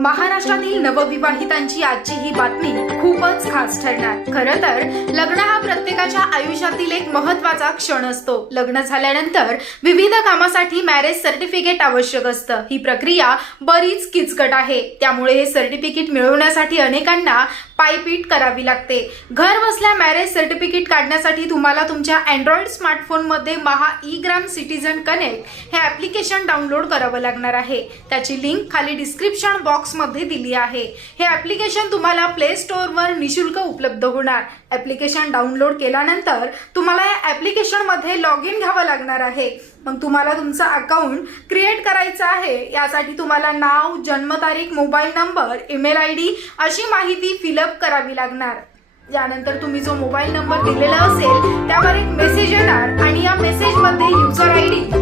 महाराष्ट्रातील नवविवाहितांची आजची ही बातमी खूपच खास ठरणार. खरं तर लग्न हा प्रत्येकाच्या आयुष्यातील एक महत्त्वाचा क्षण असतो. लग्न झाल्यानंतर विविध कामासाठी मॅरेज सर्टिफिकेट आवश्यक असतं. ही प्रक्रिया बरीच किचकट आहे. त्यामुळे हे सर्टिफिकेट मिळवण्यासाठी अनेकांना पायपीट करावी लागते. घर बसल्या मॅरेज सर्टिफिकेट काढण्यासाठी तुम्हाला तुमच्या अँड्रॉइड स्मार्टफोनमध्ये Maha E Gram citizen connect हे ॲप्लिकेशन डाउनलोड करावं लागणार आहे. त्याची लिंक खाली डिस्क्रिप्शन बॉक्समध्ये दिली आहे. हे ॲप्लिकेशन तुम्हाला प्ले स्टोअरवर निशुल्क उपलब्ध होणार. ॲप्लिकेशन डाउनलोड केल्यानंतर तुम्हाला या ॲप्लिकेशनमध्ये लॉग इन घ्यावं लागणार आहे. मग तुम्हाला तुमचं अकाउंट क्रिएट करायचं आहे. यासाठी तुम्हाला नाव जन्मतारीख mobile number email I D अशी माहिती फिलअप करावी लागणार. यानंतर तुम्ही जो मोबाईल नंबर दिलेला असेल त्यावर एक मेसेज येणार आणि या मेसेजमध्ये user I D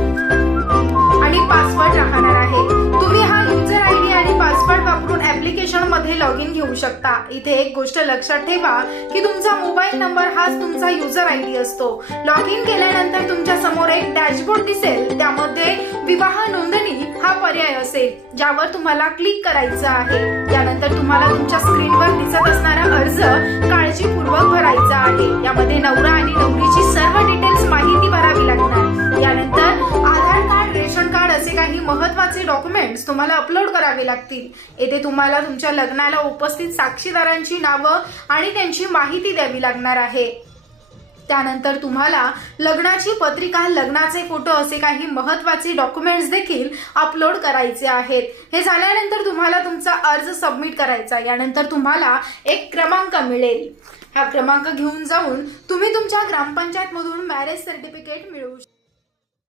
log in घेऊ शकता. इथे एक गोष्ट लक्षात ठेवा की तुमचा मोबाईल नंबर हाच तुमचा युजर आय डी असतो. लॉग इन केल्यानंतर तुमच्यासमोर एक डॅशबोर्ड दिसेल. त्यामध्ये विवाह नोंदणी हा पर्याय असेल ज्यावर तुम्हाला क्लिक करायचं आहे. यानंतर तुम्हाला तुमच्या स्क्रीनवर दिसत असणारा अर्ज काळजीपूर्वक भरायचा आहे. यामध्ये नवरा आणि नवरी महत्त्वाचे महत्त्वाचे डॉक्युमेंट्स तुम्हाला अपलोड करावे लागतील. येथे तुम्हाला तुमच्या लग्नाला उपस्थित साक्षीदारांची नावं आणि त्यांची माहिती द्यावी लागणार आहे. त्यानंतर तुम्हाला लग्नाची पत्रिका लग्नाचे फोटो असे काही महत्त्वाचे डॉक्युमेंट्स देखील अपलोड करायचे आहेत. हे झाल्यानंतर तुम्हाला तुमचा अर्ज सबमिट करायचा यानंतर तुम्हाला एक क्रमांक मिळेल. हा क्रमांक घेऊन जाऊन तुम्ही तुमच्या ग्रामपंचायतमधून मॅरेज सर्टिफिकेट मिळवू शकता